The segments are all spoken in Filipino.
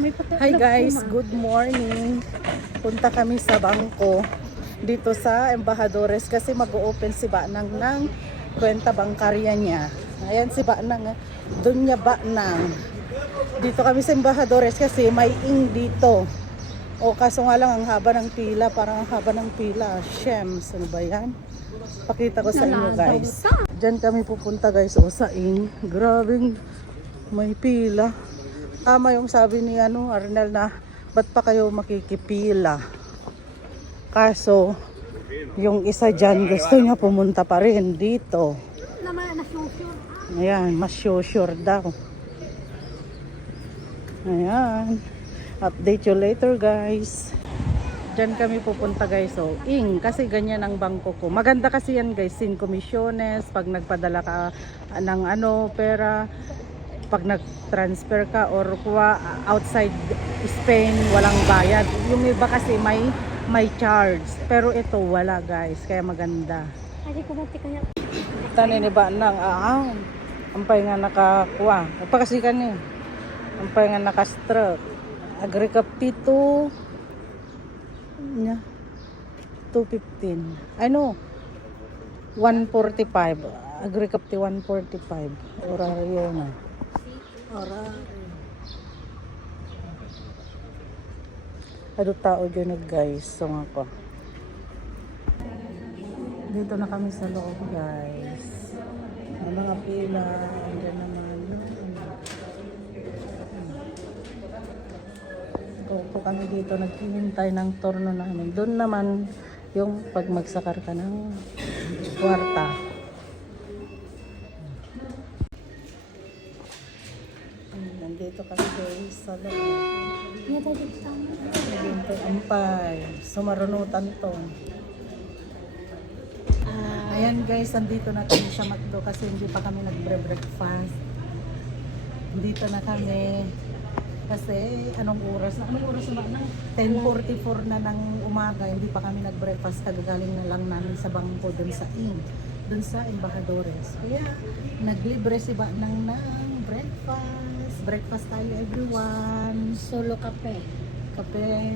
Hi guys, good morning. Punta kami sa bangko dito sa Embajadores kasi mag-open si Banang ng kwenta bangkarya niya. Ayan si Banang, doon niya Banang. Dito kami sa Embajadores kasi may ing dito. O kaso nga lang ang haba ng pila, parang ang haba ng pila. Shems, ano ba yan? Pakita ko sa inyo guys. Diyan kami pupunta guys, o sa ing. Grabing may pila. Tama yung sabi ni Arnel na ba't pa kayo makikipila. Kaso yung isa dyan gusto niya pumunta pa rin dito. Ayan, mas sure daw. Ayan. Update you later guys. Diyan kami pupunta guys. So, kasi ganyan ang bangko ko. Maganda kasi yan guys, sin komisyones, pag nagpadala ka ng pera, pag nag-transfer ka or kuha outside Spain, walang bayad. Yung iba kasi may charge. Pero ito wala guys, kaya maganda. Tanin ni ba nang ampay nga nakakuha. Kasi kani. Ampay nga naka-stroke. Agrikapito nya 215. Ano? 145. Agrikapti 145. Oraryo na. Ano tao dyan guys. So nga ko. Dito na kami sa loob guys. Ang mga pila. Andyan naman. Upo kami dito. Naghihintay ng turno namin. Doon naman yung pag magsakar ka ng kwarta. Nandito kami guys sa loob. Naghihintay ampay. Sumarunutan to. Ayan guys, nandito na kami sa McDo kasi hindi pa kami nagbre-breakfast. Dito na kami. Kasi anong oras na? 10:44 na ng umaga, hindi pa kami nag-breakfast. Kagagaling na lang namin sa bangko dun sa dun sa Embajadores. Kaya naglibre si Banang ng breakfast. Breakfast tayo everyone. Solo kape. Kape.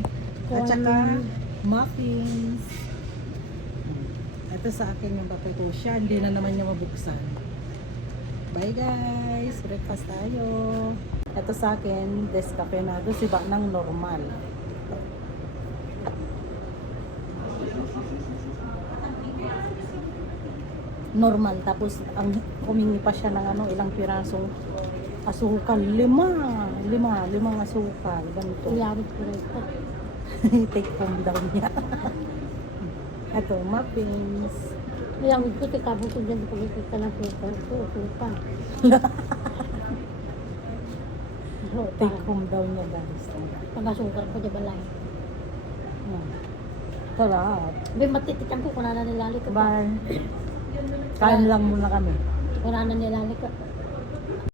At saka muffins. Ito sa akin yung kape ko siya. Hindi na naman niya mabuksan. Bye guys. Breakfast tayo. Ito sa akin, descafeinado, si Banang normal. Normal, tapos ang humingi pa siya ng ilang pirasong asukal. Limang asukal. Ganito. Iyawit ko rin ito. Take home daw niya. Ito, muffins. Iyawit ko, tikabot ko dyan kung ikita ng paper ko. Supa. Take home daw niya guys. Pag-asukal ko, diba lang? Sarap. May matitikan ko, kung na nilali ko. Bye. Kain lang muna kami. Kung na nilali ko.